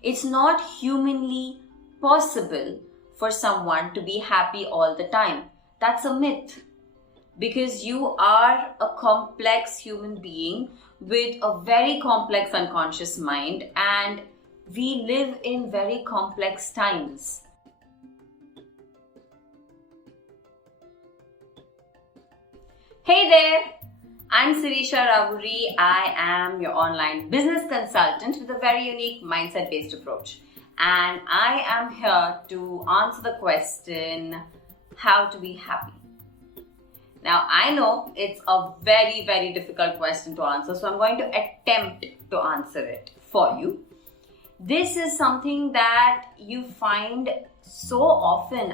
It's not humanly possible for someone to be happy all the time. That's a myth because you are a complex human being with a very complex unconscious mind, and we live in very complex times. Hey there, I'm Sirisha Ravuri. I am your online business consultant with a very unique mindset based approach. And I am here to answer the question, how to be happy. Now, I know it's a very, very difficult question to answer, so I'm going to attempt to answer it for you. This is something that you find so often.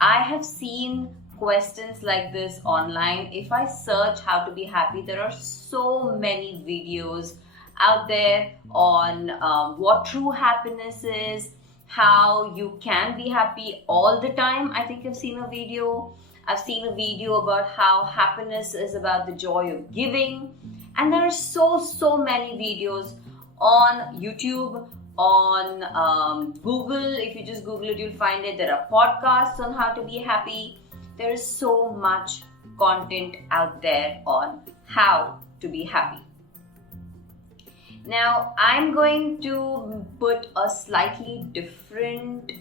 I have seen questions like this online. If I search how to be happy, there are so many videos out there on what true happiness is, how you can be happy all the time. I think I've seen a video about how happiness is about the joy of giving. And there are so many videos on YouTube, on Google. If you just Google it, you'll find it. There are podcasts on how to be happy. There is so much content out there on how to be happy. Now, I'm going to put a slightly different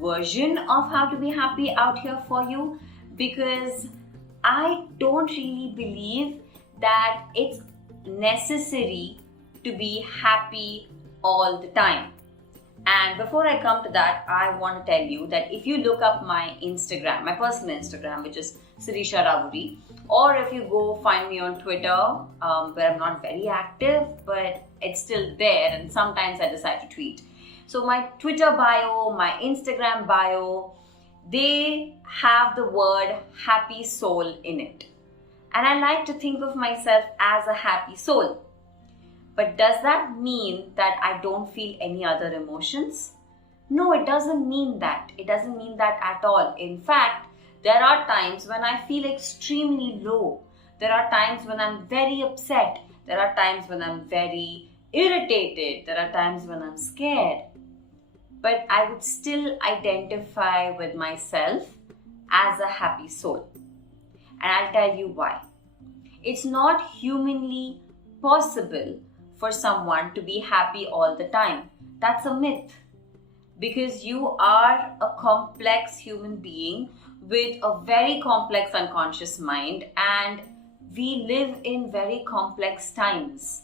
version of how to be happy out here for you, because I don't really believe that it's necessary to be happy all the time. And before I come to that, I want to tell you that if you look up my Instagram, my personal Instagram, which is Sirisha Ravuri, or if you go find me on Twitter, where I'm not very active, but it's still there, and sometimes I decide to tweet. So my Twitter bio, my Instagram bio, they have the word happy soul in it. And I like to think of myself as a happy soul. But does that mean that I don't feel any other emotions? No, it doesn't mean that. It doesn't mean that at all. In fact, there are times when I feel extremely low. There are times when I'm very upset. There are times when I'm very irritated. There are times when I'm scared. But I would still identify with myself as a happy soul. And I'll tell you why. It's not humanly possible for someone to be happy all the time. That's a myth. Because you are a complex human being with a very complex unconscious mind, and we live in very complex times.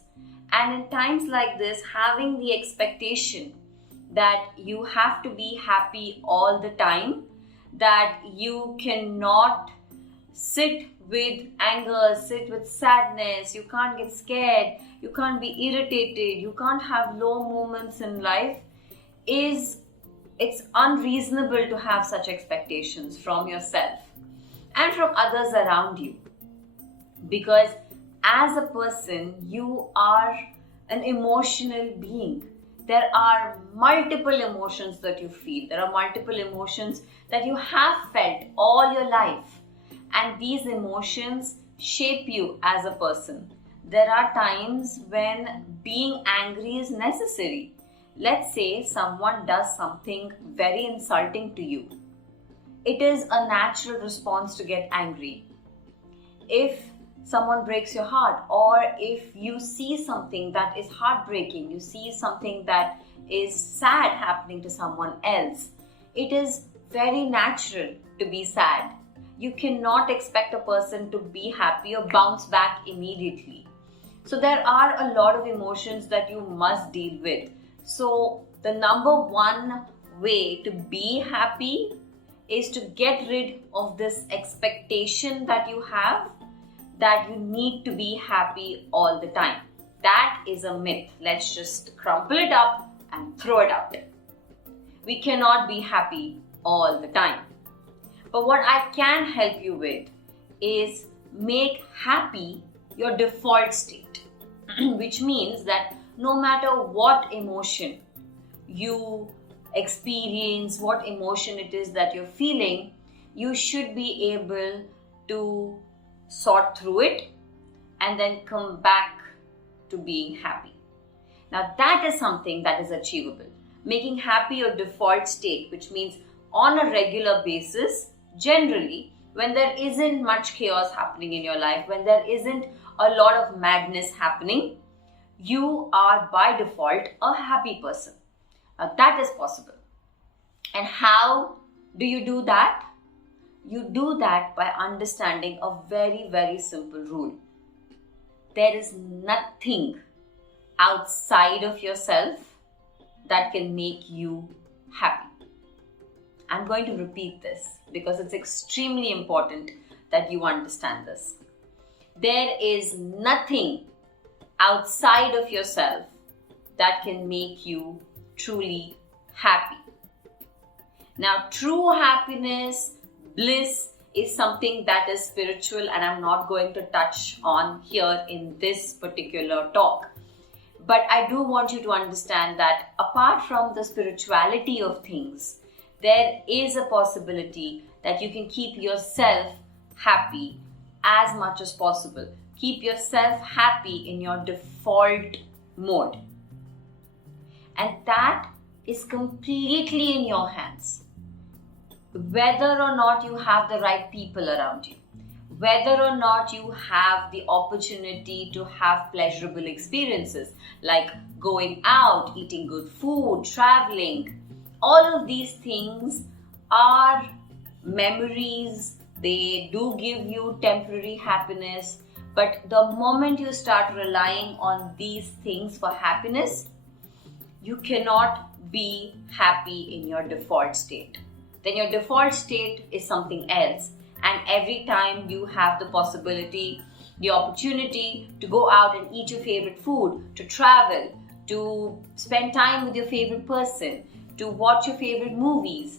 And in times like this, having the expectation that you have to be happy all the time, that you cannot sit with anger, sit with sadness, you can't get scared, you can't be irritated, you can't have low moments in life, it's unreasonable to have such expectations from yourself and from others around you. Because as a person, you are an emotional being. There are multiple emotions that you feel. There are multiple emotions that you have felt all your life. And these emotions shape you as a person. There are times when being angry is necessary. Let's say someone does something very insulting to you. It is a natural response to get angry. If someone breaks your heart, or if you see something that is heartbreaking, you see something that is sad happening to someone else, it is very natural to be sad. You cannot expect a person to be happy or bounce back immediately. So there are a lot of emotions that you must deal with. So the number one way to be happy is to get rid of this expectation that you have that you need to be happy all the time. That is a myth. Let's just crumple it up and throw it out there. We cannot be happy all the time. But what I can help you with is make happy your default state, which means that no matter what emotion you experience, what emotion it is that you're feeling, you should be able to sort through it and then come back to being happy. Now that is something that is achievable. Making happy your default state, which means on a regular basis, generally, when there isn't much chaos happening in your life, when there isn't a lot of madness happening, you are by default a happy person. Now that is possible. And how do you do that? You do that by understanding a very, very simple rule. There is nothing outside of yourself that can make you happy. I'm going to repeat this because it's extremely important that you understand this. There is nothing outside of yourself that can make you truly happy. Now, true happiness, bliss is something that is spiritual, and I'm not going to touch on here in this particular talk. But I do want you to understand that apart from the spirituality of things, there is a possibility that you can keep yourself happy as much as possible. Keep yourself happy in your default mode. And that is completely in your hands. Whether or not you have the right people around you, whether or not you have the opportunity to have pleasurable experiences like going out, eating good food, traveling, all of these things are memories. They do give you temporary happiness, but the moment you start relying on these things for happiness, you cannot be happy in your default state. Then your default state is something else. And every time you have the possibility, the opportunity to go out and eat your favorite food, to travel, to spend time with your favorite person, to watch your favorite movies,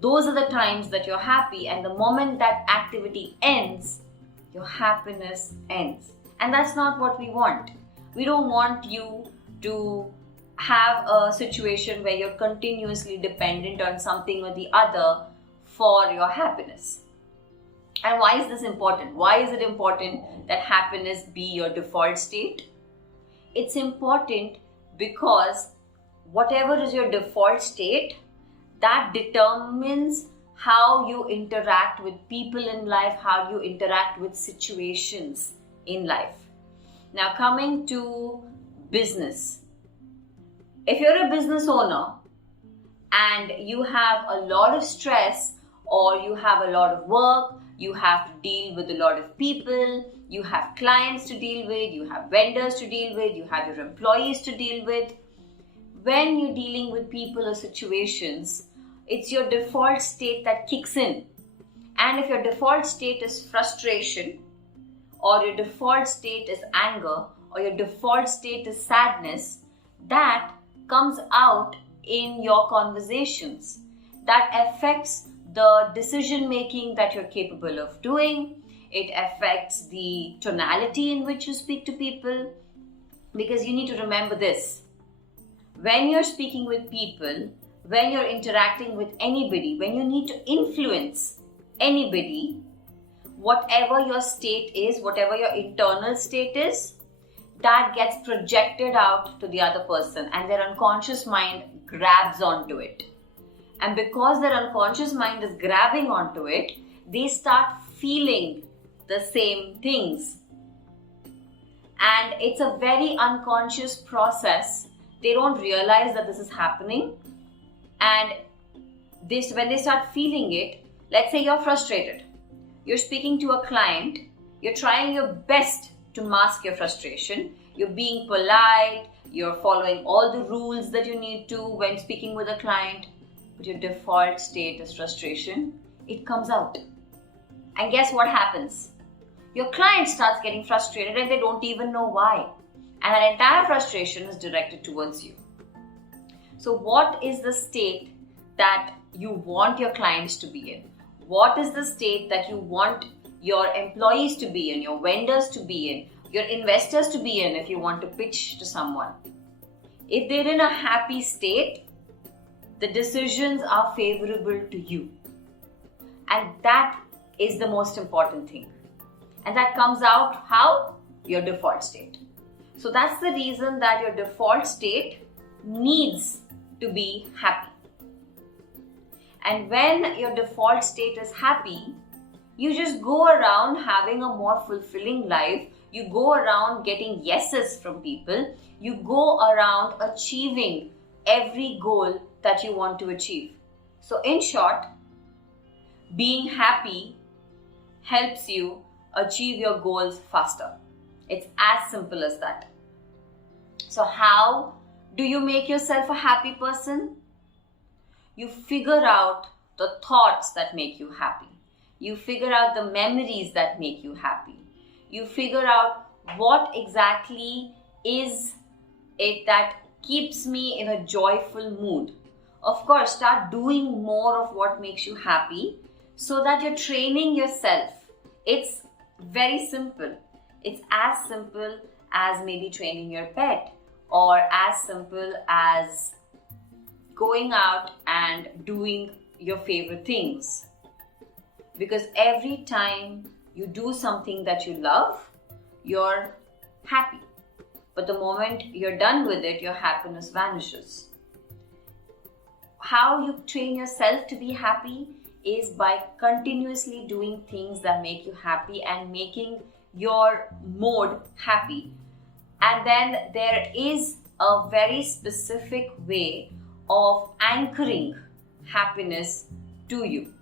those are the times that you're happy. And the moment that activity ends, your happiness ends. And that's not what we want. We don't want you to have a situation where you're continuously dependent on something or the other for your happiness. And why is this important? Why is it important that happiness be your default state? It's important because whatever is your default state, that determines how you interact with people in life, how you interact with situations in life. Now, coming to business. If you're a business owner and you have a lot of stress or you have a lot of work, you have to deal with a lot of people, you have clients to deal with, you have vendors to deal with, you have your employees to deal with. When you're dealing with people or situations, it's your default state that kicks in. And if your default state is frustration, or your default state is anger, or your default state is sadness, that comes out in your conversations. That affects the decision making that you're capable of doing. It affects the tonality in which you speak to people. Because you need to remember this. When you're speaking with people, when you're interacting with anybody, when you need to influence anybody, whatever your state is, whatever your internal state is, that gets projected out to the other person and their unconscious mind grabs onto it. And because their unconscious mind is grabbing onto it, they start feeling the same things. And it's a very unconscious process. They don't realize that this is happening. And when they start feeling it, let's say you're frustrated. You're speaking to a client. You're trying your best to mask your frustration. You're being polite. You're following all the rules that you need to when speaking with a client. But your default state is frustration. It comes out. And guess what happens? Your client starts getting frustrated and they don't even know why. And that entire frustration is directed towards you. So what is the state that you want your clients to be in? What is the state that you want your employees to be in, your vendors to be in, your investors to be in if you want to pitch to someone? If they're in a happy state, the decisions are favorable to you. And that is the most important thing. And that comes out how? Your default state. So that's the reason that your default state needs to be happy. And when your default state is happy, you just go around having a more fulfilling life. You go around getting yeses from people. You go around achieving every goal that you want to achieve. So in short, being happy helps you achieve your goals faster. It's as simple as that. So how do you make yourself a happy person? You figure out the thoughts that make you happy. You figure out the memories that make you happy. You figure out what exactly is it that keeps me in a joyful mood. Of course, start doing more of what makes you happy so that you're training yourself. It's very simple. It's as simple as maybe training your pet, or as simple as going out and doing your favorite things. Because every time you do something that you love, you're happy. But the moment you're done with it, your happiness vanishes. How you train yourself to be happy is by continuously doing things that make you happy and making your mode happy. And then there is a very specific way of anchoring happiness to you.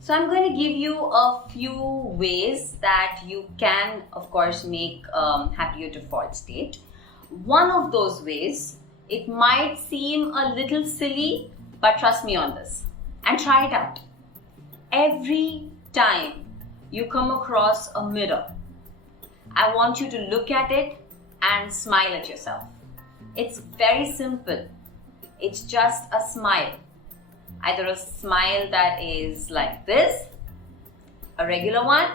So I'm going to give you a few ways that you can, of course, make happy your default state. One of those ways, it might seem a little silly, but trust me on this and try it out. Every time you come across a mirror, I want you to look at it and smile at yourself. It's very simple. It's just a smile. Either a smile that is like this, a regular one,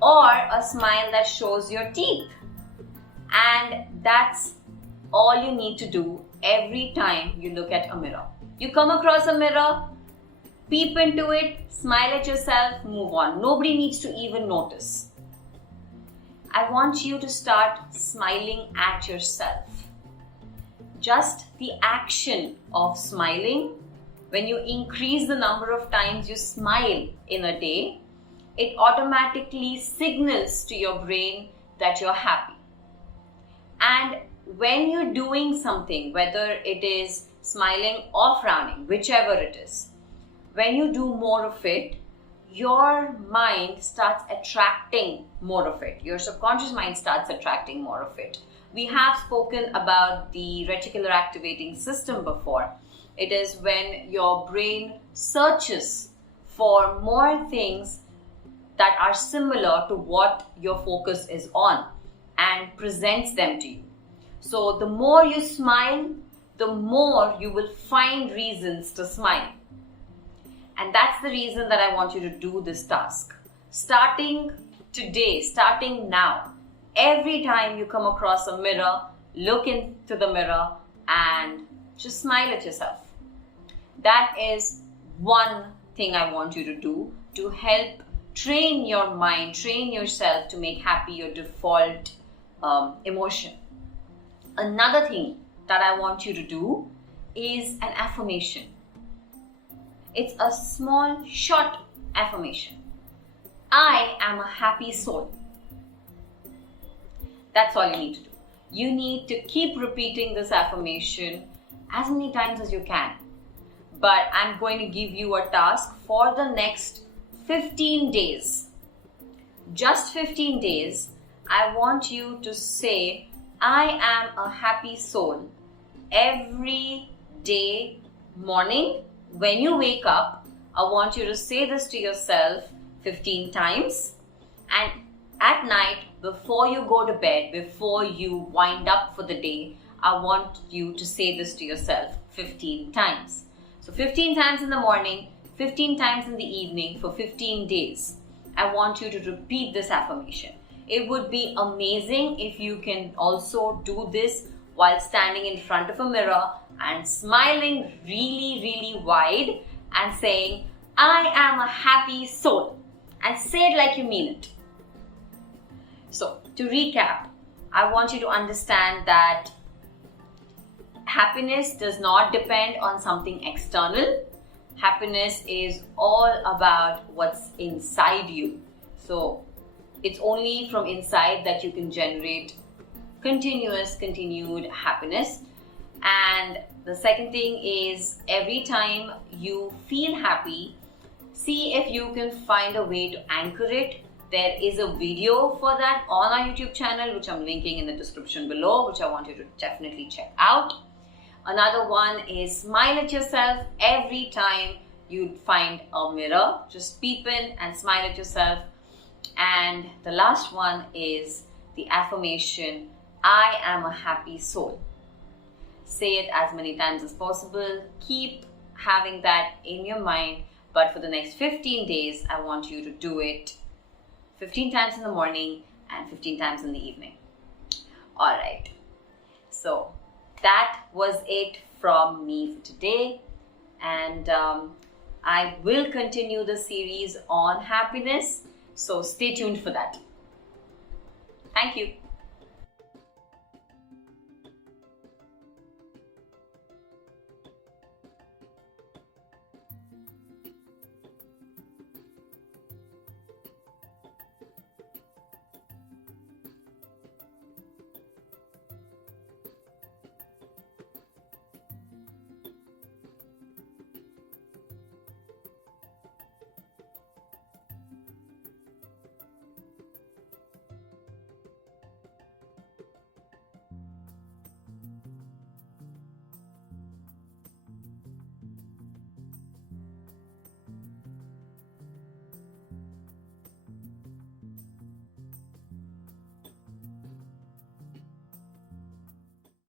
or a smile that shows your teeth. And that's all you need to do every time you look at a mirror. You come across a mirror, peep into it, smile at yourself, move on. Nobody needs to even notice. I want you to start smiling at yourself. Just the action of smiling, when you increase the number of times you smile in a day, it automatically signals to your brain that you're happy. And when you're doing something, whether it is smiling or frowning, whichever it is, when you do more of it, your mind starts attracting more of it. Your subconscious mind starts attracting more of it. We have spoken about the reticular activating system before. It is when your brain searches for more things that are similar to what your focus is on and presents them to you. So the more you smile, the more you will find reasons to smile. And that's the reason that I want you to do this task. Starting today, starting now, every time you come across a mirror, look into the mirror and just smile at yourself. That is one thing I want you to do to help train your mind, train yourself to make happy your default emotion. Another thing that I want you to do is an affirmation. It's a small, short affirmation. I am a happy soul. That's all you need to do. You need to keep repeating this affirmation as many times as you can. But I'm going to give you a task for the next 15 days. Just 15 days, I want you to say, I am a happy soul every day morning. When you wake up, I want you to say this to yourself 15 times. And at night, before you go to bed, before you wind up for the day, I want you to say this to yourself 15 times. So 15 times in the morning, 15 times in the evening for 15 days. I want you to repeat this affirmation. It would be amazing if you can also do this while standing in front of a mirror and smiling really, really wide and saying, I am a happy soul. And say it like you mean it. So, to recap, I want you to understand that happiness does not depend on something external. Happiness is all about what's inside you. So it's only from inside that you can generate continued happiness. And the second thing is, every time you feel happy, see if you can find a way to anchor it. There is a video for that on our YouTube channel, which I'm linking in the description below, which I want you to definitely check out. Another one is smile at yourself every time you find a mirror. Just peep in and smile at yourself. And the last one is the affirmation, I am a happy soul. Say it as many times as possible. Keep having that in your mind. But for the next 15 days, I want you to do it 15 times in the morning and 15 times in the evening. All right. So that was it from me for today. And I will continue the series on happiness. So stay tuned for that. Thank you.